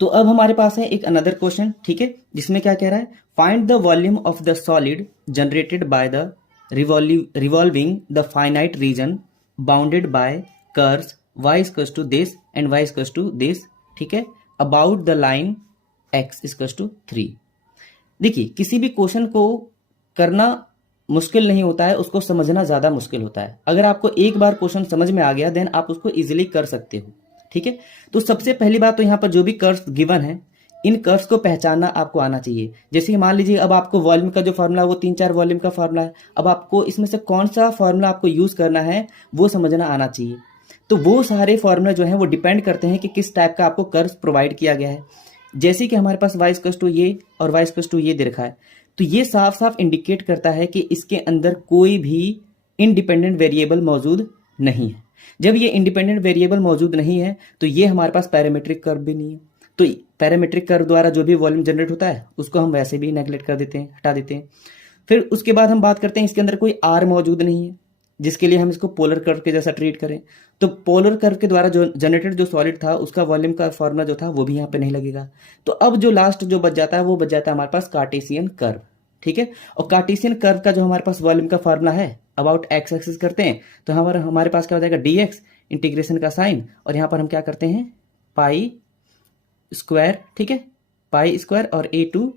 तो अब हमारे पास है एक अनदर क्वेश्चन, ठीक है, जिसमें क्या कह रहा है, find the volume of the solid generated by the revolving the finite region bounded by curves y equals to this and y equals to this, ठीक है, about the line x equals to 3। देखिए, किसी भी question को करना मुश्किल नहीं होता है, उसको समझना ज्यादा मुश्किल होता है। अगर आपको एक बार क्वेश्चन समझ में आ गया देन आप उसको इजीली कर सकते हो, ठीक है। तो सबसे पहली बात तो यहाँ पर जो भी कर्व्स गिवन है, इन कर्व्स को पहचानना आपको आना चाहिए। जैसे मान लीजिए अब आपको वॉल्यूम का जो फॉर्मूला है वो 3-4 वॉल्यूम का फॉर्मूला है, अब आपको इसमें से कौन सा फॉर्मूला आपको यूज करना है वो समझना आना चाहिए। तो वो सारे फॉर्मूला जो है वो डिपेंड करते हैं कि किस टाइप का आपको कर्व प्रोवाइड किया गया है। जैसे कि हमारे पास y इक्वल्स टू ये और y इक्वल्स टू ये दे रखा है, तो ये साफ साफ इंडिकेट करता है कि इसके अंदर कोई भी इंडिपेंडेंट वेरिएबल मौजूद नहीं है। जब ये इंडिपेंडेंट वेरिएबल मौजूद नहीं है तो ये हमारे पास पैरामीट्रिक कर्व भी नहीं है। तो पैरामीट्रिक कर्व द्वारा जो भी वॉल्यूम जनरेट होता है उसको हम वैसे भी नेगलेक्ट कर देते हैं, हटा देते हैं। फिर उसके बाद हम बात करते हैं इसके अंदर कोई आर मौजूद नहीं है, जिसके लिए हम इसको पोलर कर्व के जैसा ट्रीट करें। तो पोलर कर्व के द्वारा जो जनरेटेड जो सॉलिड था उसका वॉल्यूम का फॉर्मूला जो था वो भी यहाँ पे नहीं लगेगा। तो अब जो लास्ट जो बच जाता है वो बच जाता है हमारे पास कार्टेशियन कर्व, ठीक है। और कार्टेशियन कर्व का जो हमारे पास वॉल्यूम का फॉर्मूला है अबाउट एक्स एक्सिस करते हैं तो हमारे पास क्या हो जाएगा, dx इंटीग्रेशन का साइन, और यहाँ पर हम क्या करते हैं पाई स्क्वायर, ठीक है, पाई स्क्वायर और a टू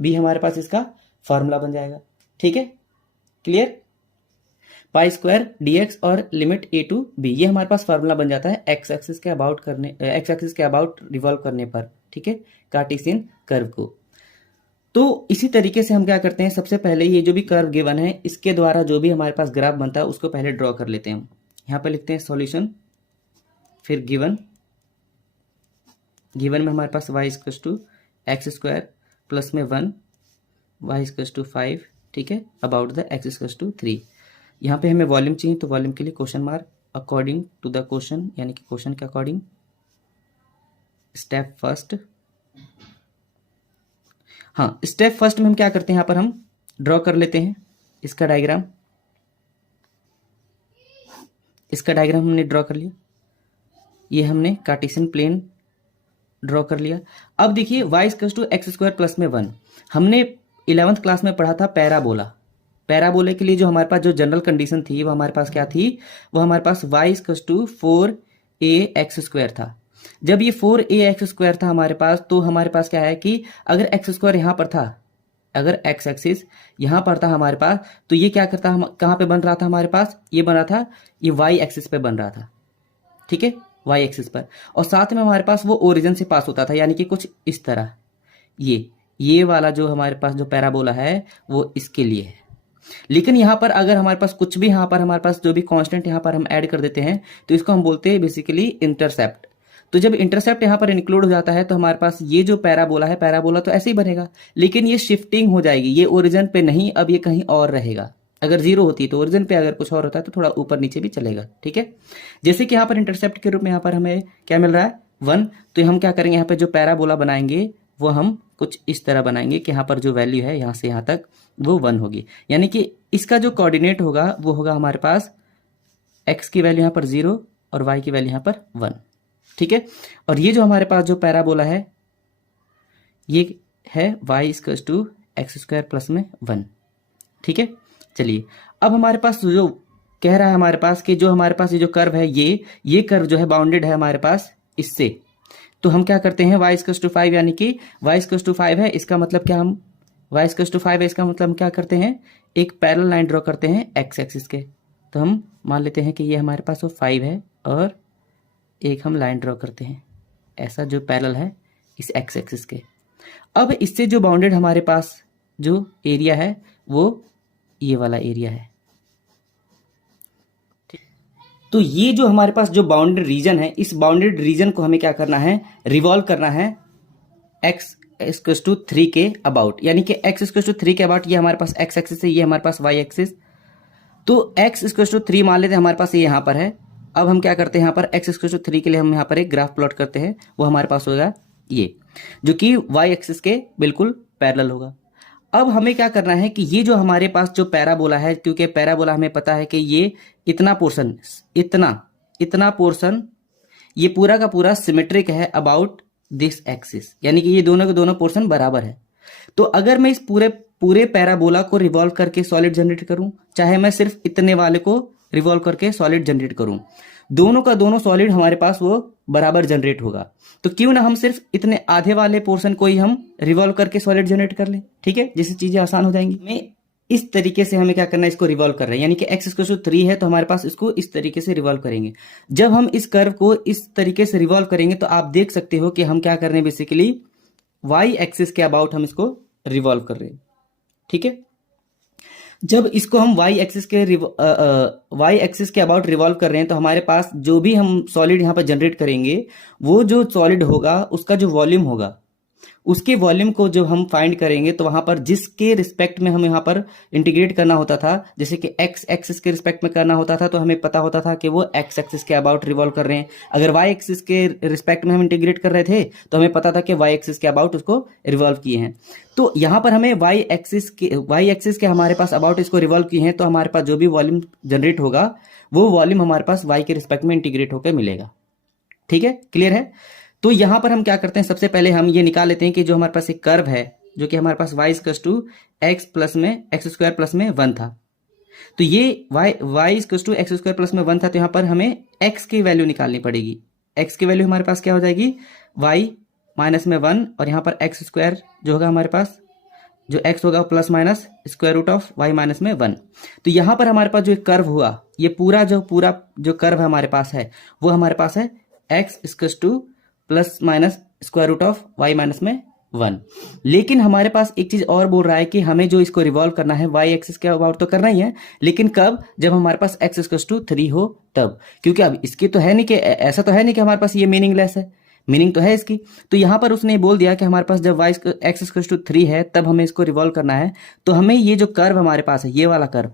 b हमारे पास इसका फॉर्मूला बन जाएगा, ठीक है, क्लियर। पाई स्क्वायर dx और लिमिट a टू b ये हमारे पास फार्मूला बन जाता है एक्स एक्सिस के अबाउट रिवॉल्व करने पर, ठीक है, कार्टेशियन कर्व को। तो इसी तरीके से हम क्या करते हैं, सबसे पहले ये जो भी कर्व गिवन है इसके द्वारा जो भी हमारे पास ग्राफ बनता है उसको पहले ड्रॉ कर लेते हैं। हम यहाँ पे लिखते हैं सॉल्यूशन, फिर गिवन में हमारे पास y equals to x square plus में 1 y इक्वल्स टू 5, ठीक है, about the x equals to 3। यहाँ पे हमें वॉल्यूम चाहिए तो वॉल्यूम के लिए question mark according to the question, यानी कि क्वेश्चन के अकॉर्डिंग। स्टेप फर्स्ट, हाँ, स्टेप फर्स्ट में हम क्या करते हैं, यहाँ पर हम ड्रॉ कर लेते हैं इसका डायग्राम। हमने ड्रॉ कर लिया, ये हमने कार्टेशियन प्लेन ड्रॉ कर लिया। अब देखिए y equals to x square plus में 1 हमने 11th क्लास में पढ़ा था पैराबोला के लिए जो हमारे पास जो जनरल कंडीशन थी वो हमारे पास क्या थी, वो हमारे पास y equals to 4ax square था। जब ये 4ax स्क्वायर था हमारे पास, तो हमारे पास क्या है कि अगर एक्स स्क्वायर यहाँ पर था, अगर एक्स एक्सिस यहाँ पर था हमारे पास, तो ये क्या करता, हम कहाँ पे बन रहा था हमारे पास, ये बन रहा था ये y एक्सिस पे बन रहा था, ठीक है, y एक्सिस पर। और साथ में हमारे पास वो ओरिजिन से पास होता था, यानी कि कुछ इस तरह। ये वाला जो हमारे पास जो पैराबोला है वो इसके लिए है। लेकिन यहाँ पर अगर हमारे पास कुछ भी, यहाँ पर हमारे पास जो भी कांस्टेंट यहाँ पर हम ऐड कर देते हैं तो इसको हम बोलते हैं बेसिकली इंटरसेप्ट। तो जब इंटरसेप्ट यहाँ पर इंक्लूड हो जाता है तो हमारे पास ये जो पैराबोला तो ऐसे ही बनेगा, लेकिन ये शिफ्टिंग हो जाएगी, ये ओरिजिन पे नहीं, अब ये कहीं और रहेगा। अगर 0 होती तो ओरिजिन पे, अगर कुछ और होता है तो थोड़ा ऊपर नीचे भी चलेगा, ठीक है। जैसे कि यहाँ पर इंटरसेप्ट के रूप में यहाँ पर हमें क्या मिल रहा है 1, तो हम क्या करेंगे, यहाँ पे जो पैराबोला बनाएंगे वो हम कुछ इस तरह बनाएंगे कि यहाँ पर जो वैल्यू है यहाँ से यहाँ तक वो 1 होगी, यानी कि इसका जो कोऑर्डिनेट होगा वो होगा हमारे पास x की वैल्यू यहाँ पर 0 और y की वैल्यू यहाँ पर 1, ठीक है। और ये जो हमारे पास जो पैराबोला है ये है y equals to x square plus में 1, ठीक है। चलिए, अब हमारे पास जो कह रहा है हमारे पास कि जो हमारे पास ये जो कर्व है ये कर्व जो है बाउंडेड है हमारे पास इससे, तो हम क्या करते हैं y इक्वल्स टू 5, यानी कि y इक्वल्स टू 5 है, इसका मतलब क्या, हम y इक्वल्स टू 5 है इसका मतलब हम क्या करते हैं, एक पैरेलल लाइन ड्रॉ करते हैं x एक्सिस के। तो हम मान लेते हैं कि ये हमारे पास वो 5 है और एक हम लाइन ड्रॉ करते हैं ऐसा जो पैरेलल है इस x एक्सिस के। अब इससे जो बाउंडेड हमारे पास जो एरिया है वो ये वाला एरिया है। तो ये जो हमारे पास जो बाउंडेड रीजन है, इस बाउंडेड रीजन को हमें क्या करना है, रिवॉल्व करना है x इक्वल्स टू 3 के अबाउट, यानी कि x इक्वल्स टू 3 के अबाउट। ये हमारे पास x एक्सिस है, ये हमारे पास y एक्सिस। तो x इक्वल्स टू 3 मान लेते हैं हमारे पास ये यहाँ पर है। अब हम क्या करते हैं, यहाँ पर x इक्वल्स टू 3 के लिए हम यहाँ पर एक ग्राफ प्लॉट करते हैं, वो हमारे पास होगा ये, जो कि y एक्सिस के बिल्कुल पैरेलल होगा। अब हमें क्या करना है कि ये जो हमारे पास जो पैराबोला है, क्योंकि पैराबोला हमें पता है कि ये इतना पोर्शन ये पूरा का पूरा सिमेट्रिक है अबाउट दिस एक्सिस, यानी कि ये दोनों के दोनों पोर्शन बराबर है। तो अगर मैं इस पूरे पैराबोला को रिवॉल्व करके सॉलिड जनरेट करूं, चाहे मैं सिर्फ इतने वाले को रिवॉल्व करके सॉलिड जनरेट करूं, दोनों का दोनों सॉलिड हमारे पास वो बराबर जनरेट होगा। तो क्यों ना हम सिर्फ इतने आधे वाले पोर्शन को ही हम रिवॉल्व करके सॉलिड जनरेट कर लें, ठीक है, जिससे चीजें आसान हो जाएंगी। मैं इस तरीके से हमें क्या करना है, इसको रिवॉल्व कर रहे हैं, यानी कि x इक्वल टू 3 है तो हमारे पास इसको इस तरीके से रिवॉल्व करेंगे। जब हम इस कर्व को इस तरीके से रिवॉल्व करेंगे तो आप देख सकते हो कि हम क्या कर रहे हैं, बेसिकली y एक्सिस के अबाउट हम इसको रिवॉल्व कर रहे हैं, ठीक है। जब इसको हम y एक्सिस के अबाउट रिवॉल्व कर रहे हैं तो हमारे पास जो भी हम सॉलिड यहां पर जनरेट करेंगे, वो जो सॉलिड होगा उसका जो वॉल्यूम होगा, उसके वॉल्यूम को जब हम फाइंड करेंगे तो वहां पर जिसके रिस्पेक्ट में हमें यहां पर इंटीग्रेट करना होता था, जैसे कि x एक्सिस के रिस्पेक्ट में करना होता था तो हमें पता होता था कि वो x एक्सिस के अबाउट रिवॉल्व कर रहे हैं। अगर y एक्सिस के रिस्पेक्ट में हम इंटीग्रेट कर रहे थे तो हमें पता था कि y एक्सिस के अबाउट उसको रिवॉल्व किए हैं। तो यहां पर हमें y एक्सिस के हमारे पास अबाउट इसको रिवॉल्व किए हैं, तो हमारे पास जो भी वॉल्यूम जनरेट होगा वो वॉल्यूम हमारे पास y के रिस्पेक्ट में इंटीग्रेट होकर मिलेगा, ठीक है, क्लियर है। तो यहां पर हम क्या करते हैं, सबसे पहले हम ये निकाल लेते हैं कि जो हमारे पास एक कर्व है जो कि हमारे पास y equals to x plus में x स्क्वायर प्लस में 1 था, तो ये y equals to x square plus में 1 था, तो यहां पर हमें x की वैल्यू निकालनी पड़ेगी। x की वैल्यू हमारे पास क्या हो जाएगी, y माइनस में 1, और यहां पर x स्क्वायर जो होगा हमारे पास, जो x होगा plus minus square root of y minus में 1। तो यहां पर हमारे पास जो कर्व हुआ, ये पूरा जो कर्व हमारे पास है वो हमारे पास है x equals to plus minus square root of y minus में 1। लेकिन हमारे पास एक चीज और बोल रहा है कि हमें जो इसको रिवॉल्व करना है y एक्सिस के अबाउट तो करना ही है, लेकिन कब, जब हमारे पास x इक्वल्स टू 3 हो तब, क्योंकि अब इसके तो है नहीं कि ऐसा तो है नहीं कि हमारे पास ये मीनिंगलेस है, मीनिंग तो है इसकी। तो यहां पर उसने बोल दिया कि हमारे पास जब x इक्वल्स टू 3 है तब हमें इसको रिवॉल्व करना है। तो हमें ये जो कर्व हमारे पास है, ये वाला कर्व,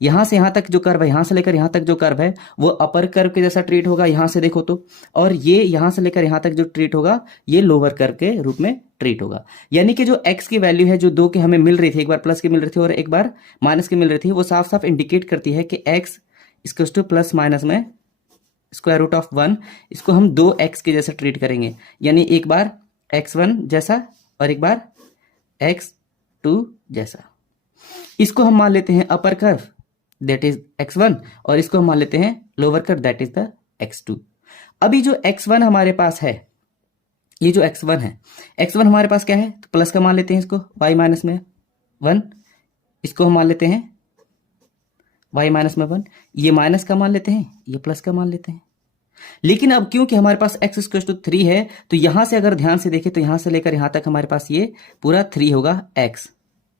यहां से यहां तक जो कर्व है, यहां से लेकर यहां तक जो कर्व है वो अपर कर्व के जैसा ट्रीट होगा, यहां से देखो तो, और ये यहां से लेकर यहां तक जो ट्रीट होगा ये लोअर कर्व के रूप में ट्रीट होगा। यानी कि जो x की वैल्यू है, जो 2 की हमें मिल रही थी, एक बार प्लस की मिल रही थी और एक बार माइनस की मिल रही थी, वो साफ साफ इंडिकेट करती है कि x equals to plus minus में स्क्वायर रूट ऑफ 1, इसको हम 2x के जैसा ट्रीट करेंगे, यानी एक बार x1 जैसा और एक बार x2 जैसा। इसको हम मान लेते हैं upper curve, that is x1, और इसको हम मान लेते हैं lower curve, that is the x2। अभी जो x1 हमारे पास है, ये जो x1 है, x1 हमारे पास क्या है, तो प्लस का मान लेते हैं इसको, y माइनस में 1, इसको हम मान लेते हैं y माइनस में 1, ये माइनस का मान लेते हैं, ये प्लस का मान लेते हैं। लेकिन अब क्योंकि हमारे पास x इक्वल टू 3 है, तो यहां से अगर ध्यान से देखें तो यहां से लेकर यहां तक हमारे पास ये पूरा 3 होगा x,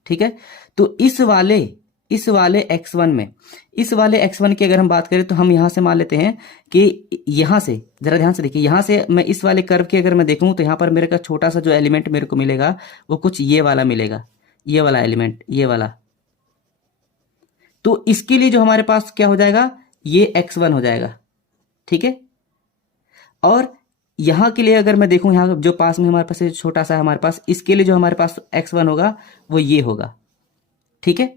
ठीक है। तो इस वाले x1 में, इस वाले x1 की अगर हम बात करें तो हम यहां से मान लेते हैं कि यहां से, जरा ध्यान से देखिए, यहां से मैं इस वाले कर्व की अगर मैं देखूं तो यहां पर मेरे का छोटा सा जो एलिमेंट मेरे को मिलेगा वो कुछ ये वाला मिलेगा, ये वाला एलिमेंट, ये वाला। तो इसके लिए जो हमारे पास क्या हो जाएगा, ये x1 हो जाएगा, ठीक है। और यहां के लिए अगर मैं देखूं, यहां जो पास में हमारे पास छोटा सा है हमारे पास, इसके लिए जो हमारे पास x1 होगा वो ये होगा, ठीक है।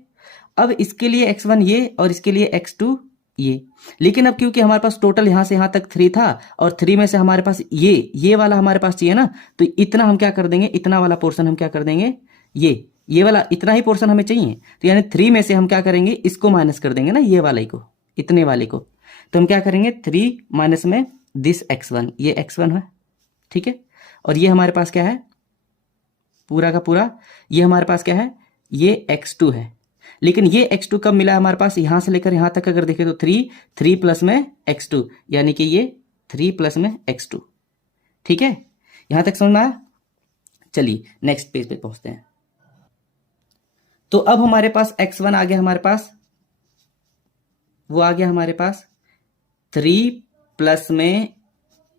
अब इसके लिए x1 ये और इसके लिए x2 ये। लेकिन अब क्योंकि हमारे पास टोटल यहां से यहां तक 3 था और 3 में से हमारे पास ये वाला हमारे पास चाहिए ना, तो इतना हम क्या कर देंगे, इतना वाला पोर्शन हम क्या कर देंगे, ये वाला इतना ही पोर्शन हमें चाहिए, तो यानी 3 में से हम क्या करेंगे, इसको माइनस कर देंगे ना, ये वाले को, इतने वाले को। तो हम क्या करेंगे, 3 माइनस में दिस x1, ये x1 है, ठीक है। और ये हमारे पास क्या है, पूरा का पूरा ये हमारे पास क्या है, ये x2 है। लेकिन ये x2 कब मिला हमारे पास, यहां से लेकर यहां तक अगर देखें तो 3 प्लस में x2, यानी कि ये 3 प्लस में x2, ठीक है। यहां तक समझ में आया। चलिए नेक्स्ट पेज पे पहुंचते हैं। तो अब हमारे पास x1 आ गया, हमारे पास वो आ गया हमारे पास 3 प्लस में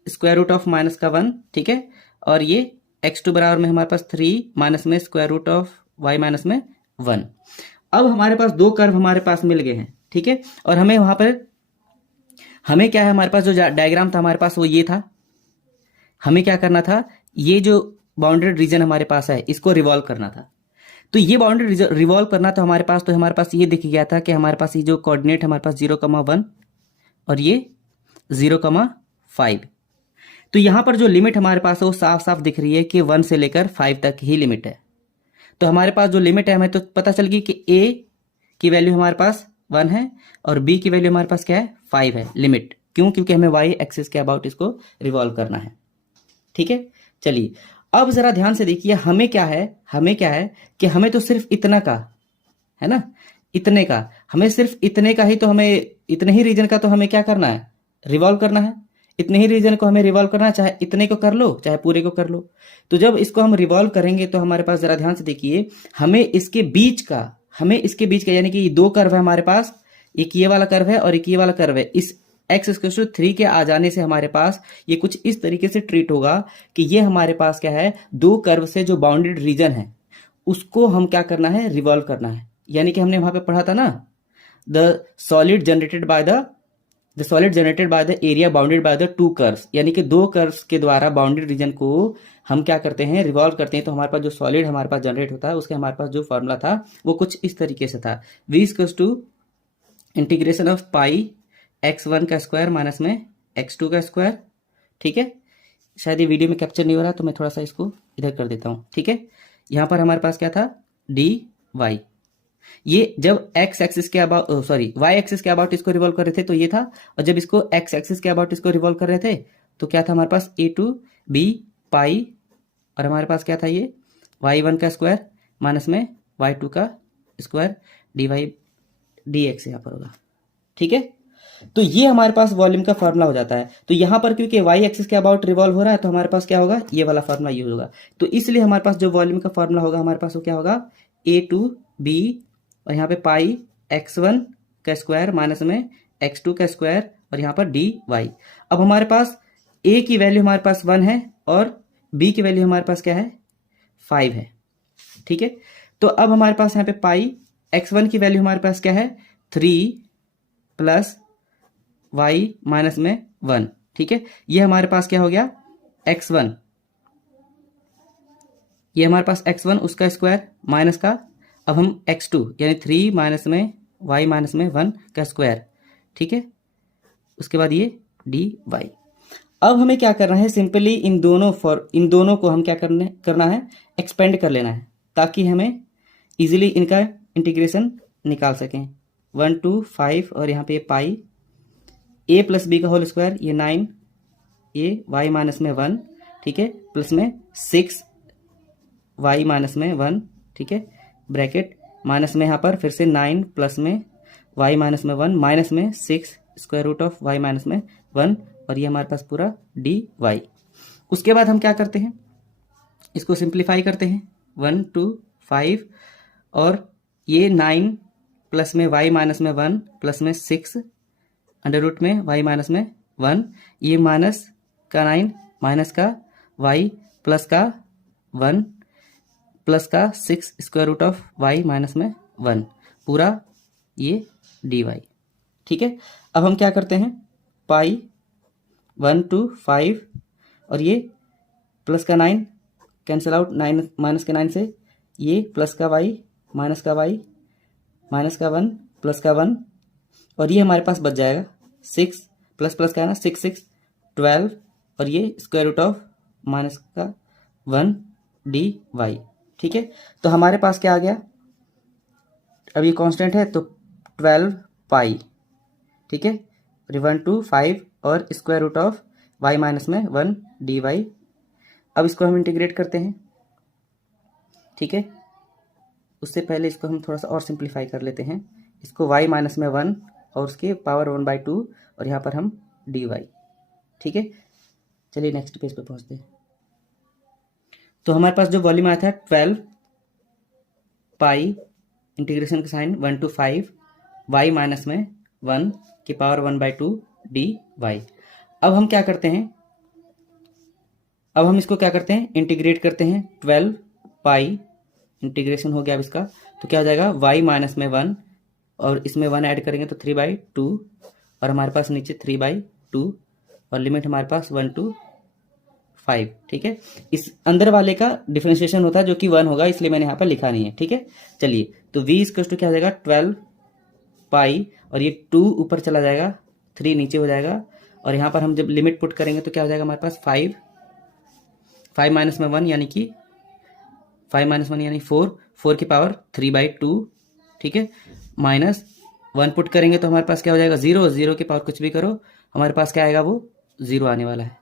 स्क्वायर रूट ऑफ माइनस का 1, ठीक है। और ये x2 बराबर में हमारे पास 3 माइनस में square root of y minus में 1। अब हमारे पास 2 कर्व हमारे पास मिल गए हैं, ठीक है। और हमें वहां पर हमें क्या है, हमारे पास जो डायग्राम था हमारे पास वो ये था। हमें क्या करना था, ये जो बाउंडेड रीजन हमारे पास है इसको रिवॉल्व करना था। तो ये बाउंडेड रिवॉल्व करना था हमारे पास, तो हमारे पास ये दिख गया था कि हमारे पास ये जो कोऑर्डिनेट हमारे पास 0,1 और ये 0,5। तो यहाँ पर जो लिमिट हमारे पास है वो साफ साफ दिख रही है कि 1 से लेकर 5 तक ही लिमिट है। तो हमारे पास जो लिमिट है हमें तो पता चल गई कि a की वैल्यू हमारे पास 1 है और b की वैल्यू हमारे पास क्या है 5 है लिमिट। क्यों? क्योंकि हमें y एक्सिस के अबाउट इसको रिवॉल्व करना है। ठीक है, चलिए अब जरा ध्यान से देखिए हमें क्या है कि हमें तो सिर्फ इतना का है ना, इतने का, हमें सिर्फ इतने का ही, तो हमें इतने ही रीजन का तो हमें क्या करना है, रिवॉल्व करना है। इतने ही रीजन को हमें रिवॉल्व करना है, चाहे इतने को कर लो चाहे पूरे को कर लो। तो जब इसको हम रिवॉल्व करेंगे तो हमारे पास जरा ध्यान से देखिए हमें इसके बीच का यानी कि दो कर्व है हमारे पास, एक ये वाला कर्व है और एक ये वाला कर्व है। इस x=3 के आ जाने से हमारे पास ये कुछ इस तरीके से ट्रीट होगा कि ये हमारे पास क्या है, दो कर्व से जो बाउंडेड रीजन है उसको हम क्या करना है, रिवॉल्व करना है। यानी कि हमने वहां पे पढ़ा था ना, the solid generated by the area bounded by the two curves, यानी कि दो कर्व्स के द्वारा बाउंडेड रीजन को हम क्या करते हैं, रिवॉल्व करते हैं। तो हमारे पास जो सॉलिड हमारे पास जनरेट होता है उसके हमारे पास जो फॉर्मूला था वो कुछ इस तरीके से था, v integration of pi x1 का स्क्वायर माइनस में x2 का स्क्वायर। ठीक है, शायद ये वीडियो में कैप्चर नहीं हो रहा तो मैं थोड़ा सा इसको इधर कर देता हूं। ठीक है, यहां पर हमारे पास क्या था, dy, ये जब x एक्सिस के अबाउट y एक्सिस के अबाउट इसको रिवॉल्व कर रहे थे तो ये था, और जब इसको x एक्सिस के अबाउट इसको रिवॉल्व कर रहे थे तो क्या था हमारे पास a2b पाई, और हमारे पास क्या था ये y1 का स्क्वायर माइनस में y2 का स्क्वायर dy dx यहाँ पर होगा। ठीक है, तो ये हमारे पास वॉल्यूम का फॉर्मूला हो जाता है। तो यहां पर क्योंकि y एक्सिस के अबाउट रिवॉल्व हो रहा है तो हमारे पास क्या होगा, ये वाला फॉर्मूला यूज होगा। तो इसलिए हमारे पास जो वॉल्यूम का फॉर्मूला होगा हमारे पास वो क्या होगा, a2b और यहाँ पे पाई x1 का स्क्वायर माइनस में x2 का स्क्वायर और यहाँ पर dy। अब हमारे पास a की वैल्यू हमारे पास 1 है और b की वैल्यू हमारे पास क्या है, 5 है। ठीक है, तो अब हमारे पास यहाँ पे पाई x1 की वैल्यू हमारे पास क्या है, 3 प्लस y माइनस में 1। ठीक है, ये हमारे पास क्या हो गया, x1, ये हमारे पास x1 उसका स्क्वायर माइनस का, अब हम x2 यानी 3 माइनस में y माइनस में 1 का स्क्वायर। ठीक है, उसके बाद ये dy। अब हमें क्या करना है, सिंपली इन दोनों को हम क्या करना है, एक्सपेंड कर लेना है ताकि हमें इजीली इनका इंटीग्रेशन निकाल सकें। 1 2 5 और यहाँ पे पाई a प्लस बी का होल स्क्वायर, ये 9 a y माइनस में 1। ठीक है, प्लस में 6 y माइनस में 1। ठीक है, ब्रैकेट माइनस में यहाँ पर फिर से 9 प्लस में y माइनस में 1 माइनस में 6 square root of y minus में 1, और ये हमारे पास पूरा dy। उसके बाद हम क्या करते हैं, इसको सिंप्लीफाई करते हैं, 1 2 5 और ये 9 प्लस में y माइनस में 1 प्लस में 6 अंडर रूट में y माइनस में 1, ये माइनस का 9 माइनस का y प्लस का 1 प्लस का 6 square root of y minus में 1 पूरा ये dy। ठीक है, अब हम क्या करते हैं, पाई 1 2 5 और ये प्लस का 9 कैंसिल आउट, 9 माइनस के 9 से ये प्लस का y माइनस का y माइनस का 1 प्लस का 1, और ये हमारे पास बच जाएगा 6 प्लस प्लस का है ना 6 6 12 और ये स्क्वायर रूट ऑफ माइनस का 1 dy। ठीक है, तो हमारे पास क्या आ गया, अब ये कांस्टेंट है तो 12 पाई। ठीक है, 1 2 5 और square root of y minus में 1 dy। अब इसको हम इंटीग्रेट करते हैं। ठीक है, उससे पहले इसको हम थोड़ा सा और सिंप्लीफाई कर लेते हैं, इसको y माइनस में 1 और उसके पावर 1/2 और यहाँ पर हम dy। ठीक है, चलिए नेक्स्ट पेज पे पहुँचते हैं। तो हमारे पास जो वॉल्यूम आया था 12 पाई इंटीग्रेशन का साइन 1 to 5 y माइनस में 1 की पावर 1/2 dy। अब हम क्या करते हैं, अब हम इसको क्या करते हैं, इंटीग्रेट करते हैं। 12 पाई इंटीग्रेशन हो गया अब इसका, तो क्या हो जाएगा y माइनस में 1 और इसमें 1 ऐड करेंगे तो 3/2 और हमारे पास नीचे 3/2 और लिमिट हमारे पास 1 to 5। ठीक है, इस अंदर वाले का डिफरेंशिएशन होता है जो कि 1 होगा, इसलिए मैंने यहाँ पर लिखा नहीं है। ठीक है, चलिए तो v इक्वल टू क्या हो जाएगा 12 पाई और ये 2 ऊपर चला जाएगा, 3 नीचे हो जाएगा और यहाँ पर हम जब लिमिट पुट करेंगे तो क्या हो जाएगा हमारे पास 5 माइनस में 1 यानी कि 5 माइनस 1 यानी 4 की पावर 3/2, ठीक है, माइनस 1 पुट करेंगे तो हमारे पास क्या हो जाएगा 0 की पावर कुछ भी करो हमारे पास क्या आएगा वो 0 आने वाला है।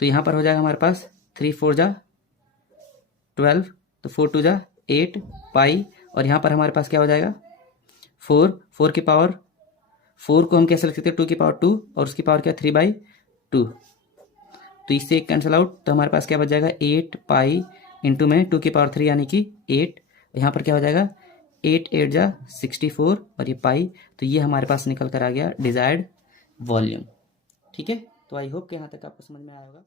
तो यहाँ पर हो जाएगा हमारे पास 3 4 जा 12, तो 4 2 जा 8 पाई, और यहाँ पर हमारे पास क्या हो जाएगा 4 की पावर 4 को हम कैसे लिख सकते हैं 2 की पावर 2 और उसकी पावर क्या 3/2, तो इससे एक कैंसिल आउट, तो हमारे पास क्या बच जाएगा 8 पाई इंटू में 2 की पावर 3 यानी कि 8, यहाँ पर क्या हो जाएगा 8 8 जा 64 और ये पाई, तो ये हमारे पास निकल कर आ गया डिजायर्ड वॉल्यूम। ठीक है, तो आई होप कि यहाँ तक आपको समझ में आया होगा।